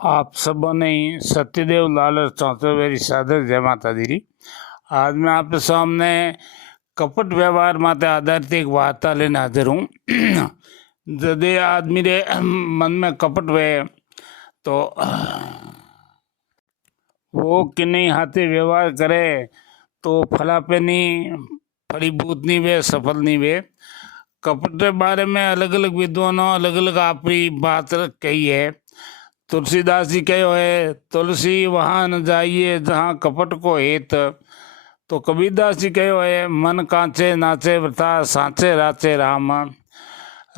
आप सबों ने सत्यदेव लाल चौथवेरी सादर जय माता दी। आज मैं आपके सामने कपट व्यवहार माते आधारित एक वार्ता लेने हाजिर हूँ। यदि आदमी रे मन में कपट वे तो वो किन्हीं हाथे व्यवहार करे तो फला पे नहीं फलीभूत नहीं वे सफल नहीं वे। कपट के बारे में अलग अलग विद्वानों अलग अलग अपनी बात कही है। तुलसीदास जी कहो है, तुलसी वहाँ न जाइए जहाँ कपट को हेत। तो कबीरदास जी कहो है, मन कांचे नाचे वृथा सांचे राचे राम।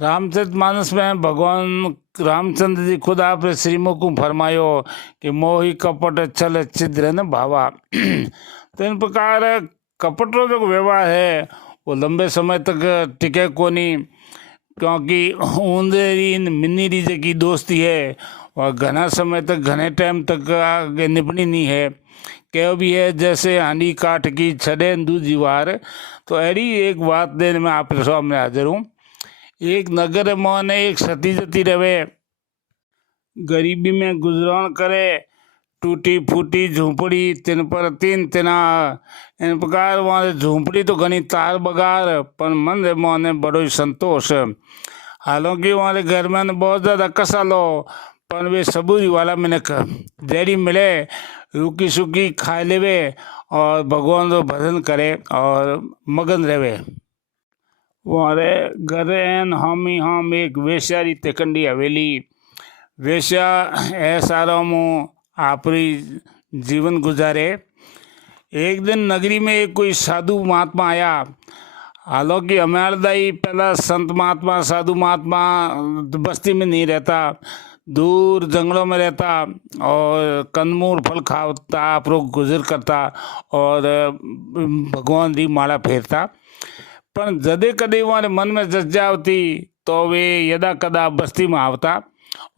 रामचरितमानस में भगवान रामचंद्र जी खुद आपने श्रीमुख को फरमायो कि मोहि कपट छल छिद्र न भावा। तो इन प्रकार कपट जो व्यवहार है वो लंबे समय तक टिके को नहीं, क्योंकि ऊंदेरी मिन्नीरी की दोस्ती है और घना समय तक घने टाइम तक आगे निपनी नहीं है। कहो भी है जैसे हांडी काठ की छड़े दूजीवार। तो ऐसी एक बात देने में आपके सामने हाजिर हूँ। एक नगर में एक सती जती रहे, गरीबी में गुजरान करे, टूटी फूटी झूंपड़ी तिन पर तीन तिना। इन प्रकार वहाँ झूंपड़ी तो घनी तार बगार पर मन रे मोने बड़ो ही संतोष। हालांकि वहाँ घर में बहुत ज़्यादा कसालो पर वे सबूरी वाला मैंने जैरी मिले रूकी सूखी खा लेवे और भगवान को भजन करे और मगन रहे। वहाँ घर एन हम एक वेश्यारी तेकंडी हवेली। वेश्या ऐसा मुँह आपरी जीवन गुजारे। एक दिन नगरी में एक कोई साधु महात्मा आया। हालांकि हमारे दाई पहला संत महात्मा साधु महात्मा बस्ती में नहीं रहता, दूर जंगलों में रहता और कंदमूल फल खाता आप लोग गुजर करता और भगवान की माला फेरता। पर जदे कदे हमारे मन में जस जावती तो वे यदा कदा बस्ती में आवता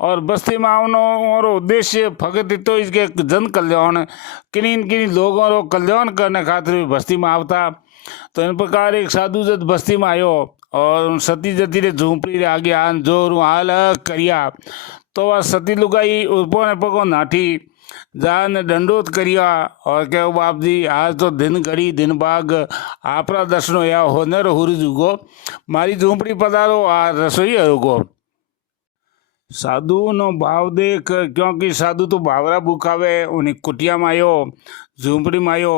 और बस्ती में आवनो और उद्देश्य फकत तो इसके जन कल्याण किन्हीं लोगों को कल्याण करने खातिर भी बस्ती में आवता। तो इन प्रकार एक साधु जत बस्ती में आयो और उन सती जती रे झूंपड़ी रे आगे आन जोर हाल करिया। तो वह सती लुगाई ऊपर ने पगो नाठी जान दंडोत करिया और कहो बाप जी आज तो दिन घड़ी दिन बाग आपरा दर्शन होया होनर हुर जुगो मारी झूंपड़ी पधारो आ रसोई हरुगो। साधु नो भाव देख, क्योंकि साधु तो भावरा भूखावे, उन्हें कुटिया में आयो झूंपड़ी में आयो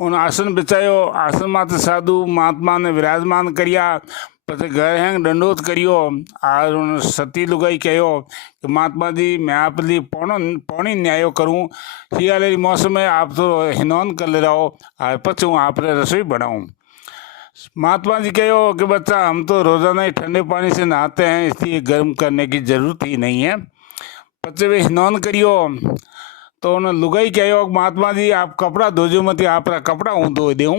उन आसन बिछायो। आसन माते साधु महात्मा ने विराजमान करिया पछे घर हैंग दंडोत करियो और उन सती लुगाई कहो कि महात्मा जी मैं आप ली पौनी न्यायो करूँ हियालेरी मौसम में आप तो हिनौन कर ले रहो और पछे हूँ आप रसोई बनाऊँ। महात्मा जी कहो कि बच्चा हम तो रोजाना ही ठंडे पानी से नहाते हैं इसलिए गर्म करने की जरूरत ही नहीं है, पछे वे हिनौन करियो। तो उन्होंने लुगाई कहो महात्मा जी आप कपड़ा धोजो मत आप कपड़ा हूँ धो दूँ।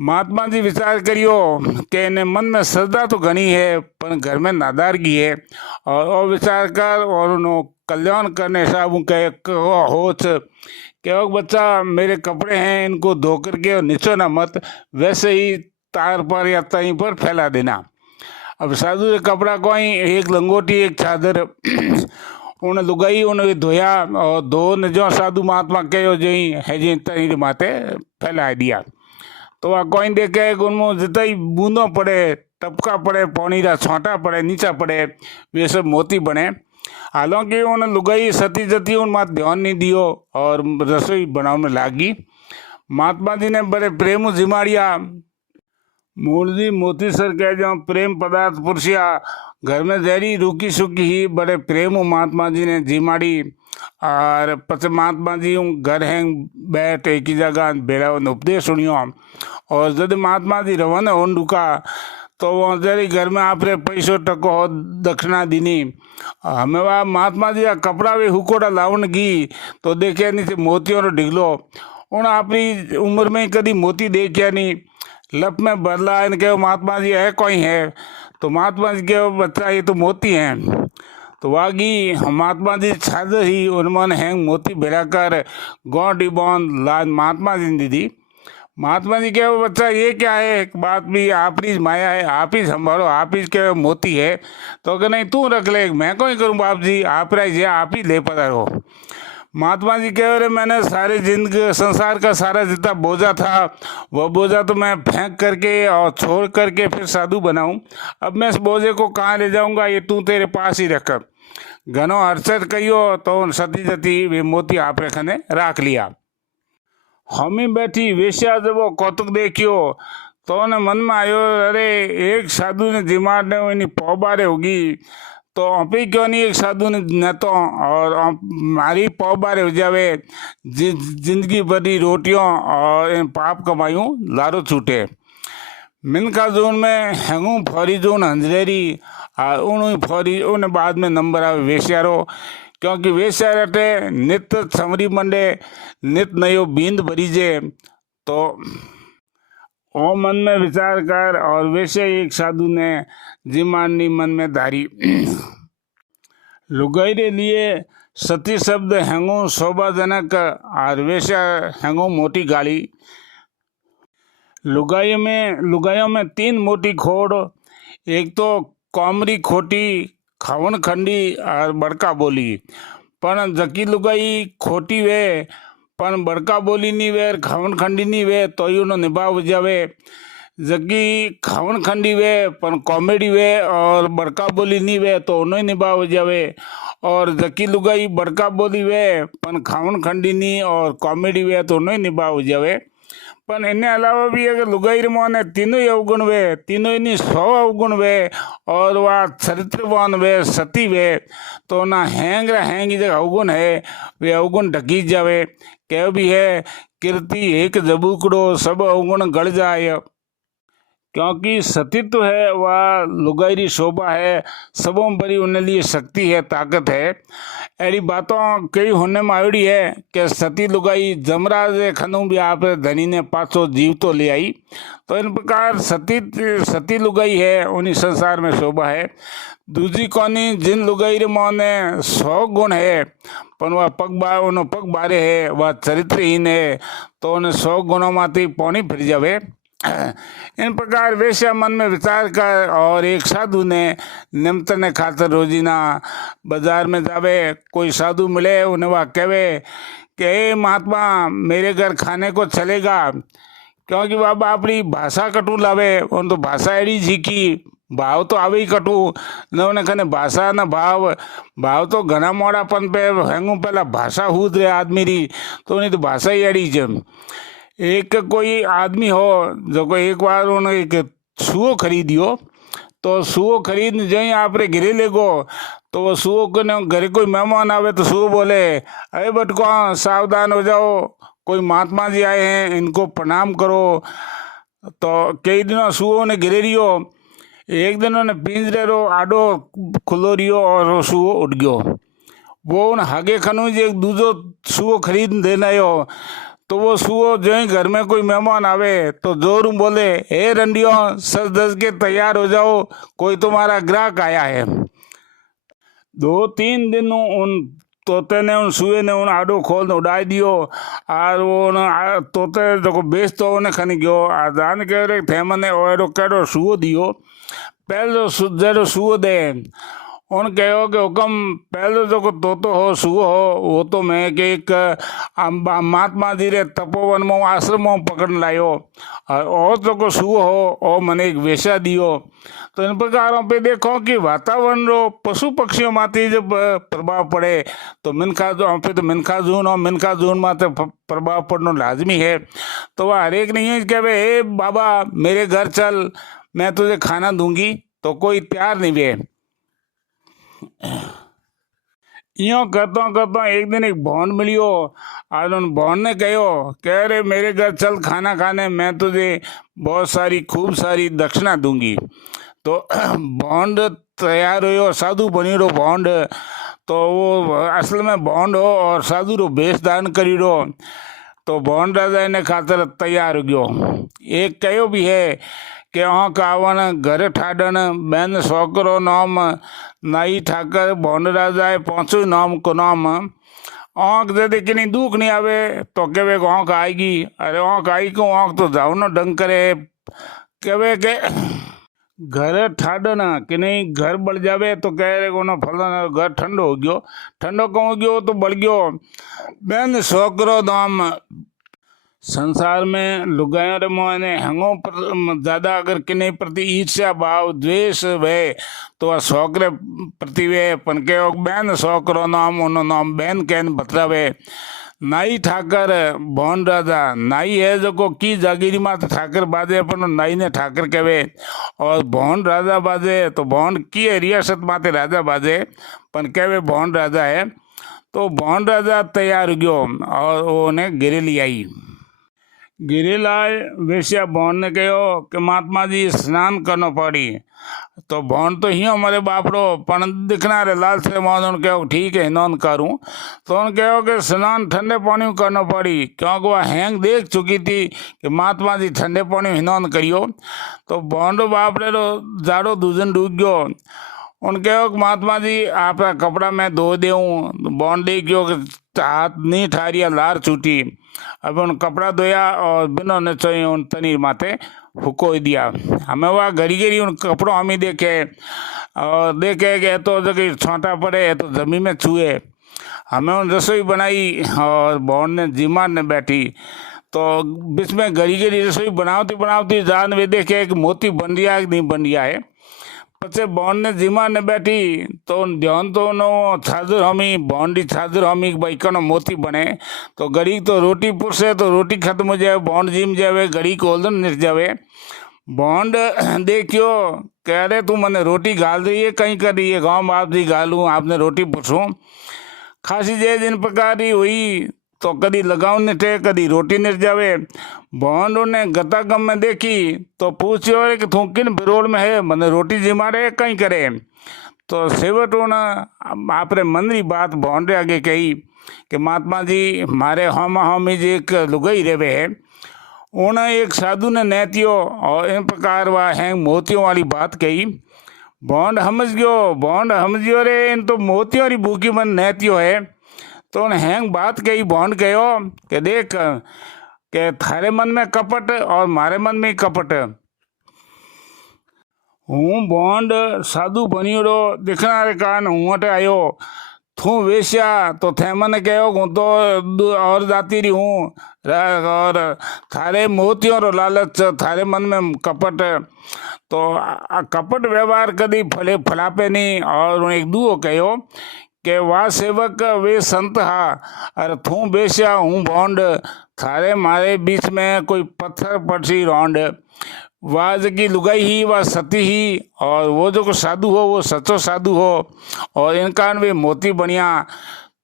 महात्मा जी विचार करियो कि इन्हें मन में श्रद्धा तो घनी है पर घर में नादारगी है और विचार कर और उन्होंने कल्याण करने साहब कहो होच कहो बच्चा मेरे कपड़े हैं इनको धो करके और नीचो ना मत वैसे ही तार पर या तहीं पर फैला देना। अब साधु ने कपड़ा कोई एक लंगोटी एक चादर उन्हें लुगाई उन्हें धोया और दो ने जो साधु महात्मा कहो जो है जी तहीं माथे फैला दिया। तो वह कोई देखे उनमें जितना ही बूंदों पड़े टपका पड़े पौनी रा छोटा पड़े नीचा पड़े वे सब मोती बने। हालांकि उन्हें लुगाई सती जती उन मात ध्यान नहीं दियो और रसोई बनाने लागी। महात्मा जी ने बड़े प्रेम जिमाड़िया मूल जी मोती सर कह जाओ प्रेम पदार्थ पुरुषिया घर में जहरी रूकी सूखी ही बड़े प्रेम महात्मा जी ने जिमाड़ी और पछ महात्मा जी घर हैं बैठ एक ही जगह बेड़ा उपदेश सुनियो और जब महात्मा जी रवाना हो रुका तो वो जरी घर में आप रे पैसों टको हो दक्षिणा दीनी हमें वह महात्मा जी का कपड़ा भी हुकोड़ा लाउन गी तो देखे नीचे मोतियों रो ढिगलो उन अपनी उम्र में कभी मोती देखिया नहीं लप में बदला इन कहो महात्मा जी है कोई है तो महात्मा जी कहो बच्चा ये तो मोती हैं। तो वागी महात्मा जी छाद ही उन्मन हैंग मोती भेड़ा कर गौडी बौन लाज महात्मा जी दीदी। महात्मा जी कहे, बच्चा ये क्या है, एक बात भी आप ही माया है, आप ही संभालो, आप ही के मोती है। तो कहे नहीं तू रख ले, मैं क्यों करूँ बाप जी, आप रही आप ही ले पधारो। महात्मा जी कह रहे मैंने सारे जिंदगी संसार का सारा जितना बोझा था वह बोझा तो मैं फेंक करके और छोड़ करके फिर साधु बनाऊं, अब मैं इस बोझे को कहाँ ले जाऊंगा, ये तू तेरे पास ही रख। घनो हर्षद कहियो तो सती जती वे मोती आप रखने राख लिया। हमी बैठी वेश्या जब वो कौतुक देखियो तो ने मन में आयो, अरे एक साधु ने जिमार ने एनी पौबारे होगी तो अपी क्यों नहीं एक साधु ने न तो और मारी पौबारे हो जावे, जिंदगी भरी रोटियों और इन पाप कमायूं लारो छूटे। मिनका जोन में हैंगू फौरी जोन हंजरेरी उन फौरी उन बाद में नंबर आवे वेश्यारो, क्योंकि वेश्या रटे नित समरी मंडे नित नयो बींद भरीजे। तो ओ मन में विचार कर और वैसे एक साधु ने जिमानी मन में धारी। लुगाई रे लिए सती शब्द हैंगो शोभाजनक और वैसा हैंगो मोटी गाड़ी। लुगाइयों में 3 मोटी खोड़, एक तो कौमरी खोटी, खावन खंडी और बड़का बोली। पण जकी लुगाई खोटी वे पण बड़का बोली नहीं वे, खावन खंडी नहीं वे तो यूनो निभाव जावे। जकी खावन खंडी वे पण कॉमेडी वे और बड़का बोली नहीं वे तो उन्हें निभाव जावे। और जकी लुगाई बड़का बोली वे पण खावन खंडी नहीं और कॉमेडी वे तो उन्हें निभाव जावे। पण इन्हें अलावा भी अगर लुगाई मोने तीनों ही अवगुण वे, तीनों ही 100 अवगुण वे और वह चरित्रवान वे, सती वे, तो ना हैंग जगह अवगुण है वे अवगुण ढकी जावे। कह भी है कीर्ति एक जबूकड़ो सब अवगुण गढ़ जाए, क्योंकि सतीत्व है वह लुगाई शोभा है, सबों बड़ी उन्हें लिए शक्ति है, ताकत है। ऐसी बातों कई होने में आवड़ी है कि सती लुगाई जमराज खनू भी आप धनी ने पाछो जीव तो ले आई। तो इन प्रकार सती लुगाई है उन्हीं संसार में शोभा है। दूसरी कोनी जिन लुगाई रे मोने 100 गुण है पर वह पग बारे है, वह चरित्रहीन है, तो उन्हें 100 गुणों माती पौनी फिर जावे। इन प्रकार वैश्या मन में विचार कर और एक साधु ने निमंत्रण खातर रोजीना बाजार में जावे। कोई साधु मिले उन्हें वह कहे कि महात्मा मेरे घर खाने को चलेगा, क्योंकि बाबा अपनी भाषा कटू लावे, उन तो भाषा एड़ी सीखी, भाव तो आवे ही कटू न उन्हें खने भाषा न भाव तो घना मोड़ापन पे हैंगू पहला भाषा हूद रहे आदमी री, तो उन्हें तो भाषा ही एड़ी जम। एक कोई आदमी हो जो कोई एक बार उन्हें एक सुओ खरीदियो, तो सुओ खरीद जो ही आपरे घरे ले गो, तो वो सुओ को घरे कोई मेहमान आवे तो सुओ बोले अरे बटको सावधान हो जाओ, कोई महात्मा जी आए हैं इनको प्रणाम करो। तो कई दिनों सुओ ने घिरे रियो, एक दिन उन्हें पिंजरे रो आडो खुलो रियो और वो सुओ उठ गयो। वो उन हागे खनू जी एक दूसरो सुओ खरीद देना हो, तो वो सुओ जो ही घर में कोई मेहमान आवे तो जोरू बोले हे रंडियों सज धज के तैयार हो जाओ, कोई तुम्हारा ग्राहक आया है। 2-3 दिन उन तोते ने उन सुए ने उन आडो खोल उड़ाई दियो और वो तोते जो बेच तो उन्हें खनी गयो आदान कह रहे थे मने ओरो केड़ो सुओ दियो, पहले जेड़ो सुओ दे उन कहो कि हुक्म पहले जो को तोतो हो सुओ हो वो तो मैं कि एक महात्मा जी रे तपोवन में आश्रम में पकड़ लायो, और जो को सुओ हो ओ मने एक वेश्या दियो। तो इन प्रकारों पे देखो कि वातावरण रो पशु पक्षियों माते जब प्रभाव पड़े तो मिनखा जो पे तो मिनखा जून और मिनखा जून माते प्रभाव पड़ना लाजमी है। तो वह हरेक नहीं है कि हे बाबा मेरे घर चल मैं तुझे खाना दूंगी, तो कोई तैयार नहीं वे। यो करता एक दिन एक भौन मिलियो और उन भौन ने कहो कह रहे मेरे घर चल खाना खाने, मैं तुझे बहुत सारी खूब सारी दक्षिणा दूंगी। तो बॉन्ड तैयार हो साधु बनी रो बॉन्ड, तो वो असल में बॉन्ड हो और साधु रो बेस दान करी रो, तो बॉन्ड राजा ने खातर तैयार हो गयो। एक कहो भी है कि अह कावन घर ठाडन बैन सोकरो नाम नाई ठाकर बॉन्ड राजा पहुँचो नाम को नाम, आँख दे दे कि नहीं दुख नहीं आवे तो कहे कि आँख आएगी। अरे आँख आई क्यों, आँख तो जाओ न ढंग करे। कहे के घर ठाडो ना कि नहीं घर बढ़ जावे तो कह रहे को ना फलाना घर ठंडो हो गयो। ठंडो कौन हो गयो तो बढ़ गयो। बेन छोकरो दाम संसार में लुगायों रे मोने हंगो पर ज्यादा अगर किने प्रति ईर्ष्या भाव द्वेष वे तो आ छोकरे प्रति वे पण के बेन छोकरो नाम उनो नाम बेन कहन बतरावे। नाई ठाकर भौन राजा नाई है जो को की जागीरी मात ठाकर बाजे अपन नाई ने ठाकर कहे। और भौन राजा बाजे तो भौन की रियासत माते राजा बाजे पण कहे भौन राजा है। तो भौन राजा तैयार हो गयो और वो ने गिरेली आई। गिरिलाल वेश्या भौन ने कहो कि महात्मा जी स्नान करना पड़ी। तो भौन तो ही हमारे बापड़ो पण दिखना रे लाल से मोहन कहो ठीक है स्नान करूँ। तो उन कहो कि स्नान ठंडे पानी में करना पड़ी क्योंकि वह हैंग देख चुकी थी कि महात्मा जी ठंडे पानी में स्नान करियो। तो भौन रो बापड़े रो जाड़ो दूजन डूब गयो। उनके महात्मा जी आपका कपड़ा मैं धो देऊँ। बॉन्ड दे क्यों हाथ नहीं ठारिया लार छूटी। अब उन कपड़ा धोया और बिना ने चाहिए उन तनीर माथे हुको दिया। हमें वह घड़ी घड़ी उन कपड़ों हमें देखे और देखे कि तो जगह छोटा पड़े है तो जमीन में छुए। हमें उन रसोई बनाई और बॉन्ड ने जिमार ने बैठी। तो बीच में घड़ी घड़ी रसोई बनावती बनावती जान वे देखे कि मोती बन रहा है कि नहीं बन रहा है। पचे बॉन्ड ने जिमा ने बैठी तो ध्यान तो नो छाजर हमी बॉन्डी छाजर हमी भाई कनो मोती बने। तो घड़ी तो रोटी पुरसे तो रोटी खत्म हो जाए बॉन्ड जिम जावे घड़ी को ओल्दन निस जावे। बॉन्ड देखियो कह रहे तू मने रोटी गाल रही है कहीं कर रही है गाँव में आप दी गालूँ आपने रोटी पूछूँ। खासी जे दिन पकारी हुई तो कदी लगाव निठे कदी रोटी निस जावे। बॉन्ड ने गतागम में देखी तो पूछ्यो कि तू किन बिरोल में है मने रोटी जिमारे कहीं करे। तो सेवट आपरे मन री बात बॉन्ड आगे कही कि महात्मा जी मारे हम हमी जी एक लुगाई रेवे है। उन्हें एक साधु ने नहतियो और इन प्रकार वह हैंग मोतियों वाली बात कही। बॉन्ड समझ गयो रे इन तो मोतियों री भूखी मन नहतियो है। तो उन्हें हैंग बात कही। बॉन्ड कहो कि देख के थारे मन में कपट और मारे मन में कपट। हूँ बॉन्ड साधु बनियो रो दिखना रे कारण हूँ अटे आयो। थू वेश्या तो थे मन कहो हूँ तो और जाती रही हूँ और थारे मोतियों रो लालच थारे मन में कपट। तो कपट व्यवहार कदी फले फलापे नहीं। और एक दूओ कहो के वाह सेवक वे संत हा अरे थू बेस्या हूँ बॉन्ड थारे मारे बीच में कोई पत्थर पड़सी रौंड। वह जगी लुगाई ही वह सती ही और वो जो साधु हो वो सचो साधु हो और इनका वे मोती बनिया।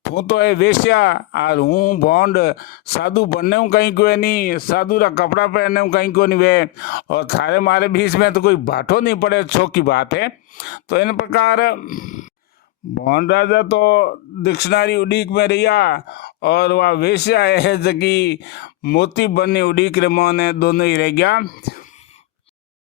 तू तो है वेश्या और हूँ बॉन्ड साधु बनने हूँ कहीं कोई नहीं साधु रा कपड़ा पहनने हूँ कहीं को नहीं वे। और थारे मारे बीच में तो कोई बाटो नहीं पड़े छो की बात है। तो इन प्रकार बॉन्ड राजा तो डिक्शनरी उड़ीक में रिया और वह वेश्या है जगी मोती बननी उड़ीक रे मोने दोनों ही रह गया।